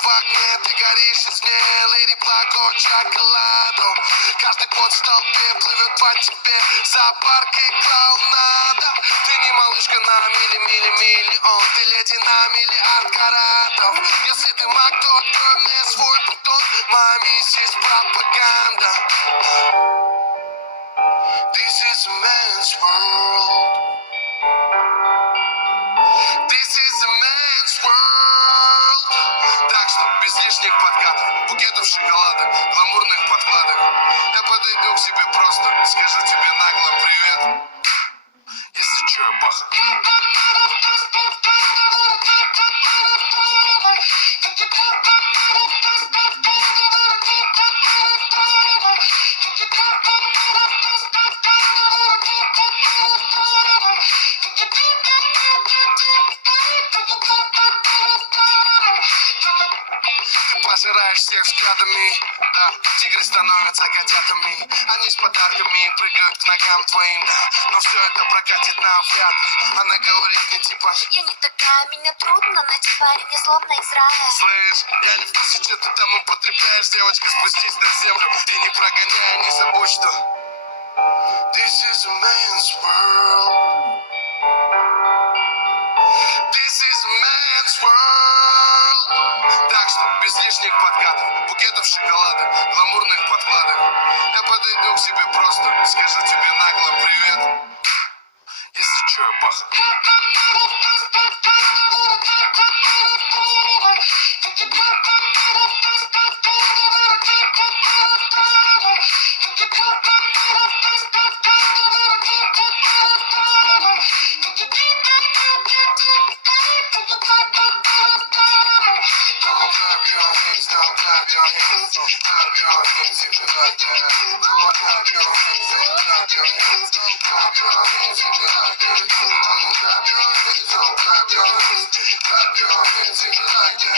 в огне, ты горишь из мне, леди Благо шоколаду. Каждый пот в толпе плывет по тебе, зоопарк и клоунада. Ты не малышка на миллион, ты леди на миллиард каратов. Если ты маг, то открой мне свой бутон, моя миссис пропаганда. This is a man's world. This is a man's world. Так что без лишних подкатов, букетов шоколада, гламурных подкладок. Я подойду к тебе просто, скажу тебе нагло привет. Если чё, я баха. Пожираешь всех взглядами, да. Тигры становятся котятами, они с подарками прыгают к ногам твоим, да. Но все это прокатит навряд ли. Она говорит мне типа: я не такая, меня трудно найти, парень, я словно из рая. слышь, я не в курсе, что ты там употребляешь, девочка, спустись на землю и не прогоняй, не забудь, что This is a man's world. This is a man's world. Так что без лишних подкатов, букетов шоколада, гламурных подкладок. Я подойду к тебе просто, скажу тебе нагло привет. Если чё, я баха. Don't clap your hands, clap your hands if you like that. Don't clap your hands, clap your hands, clap your hands if you like that. Don't clap your hands, clap your hands if you like that.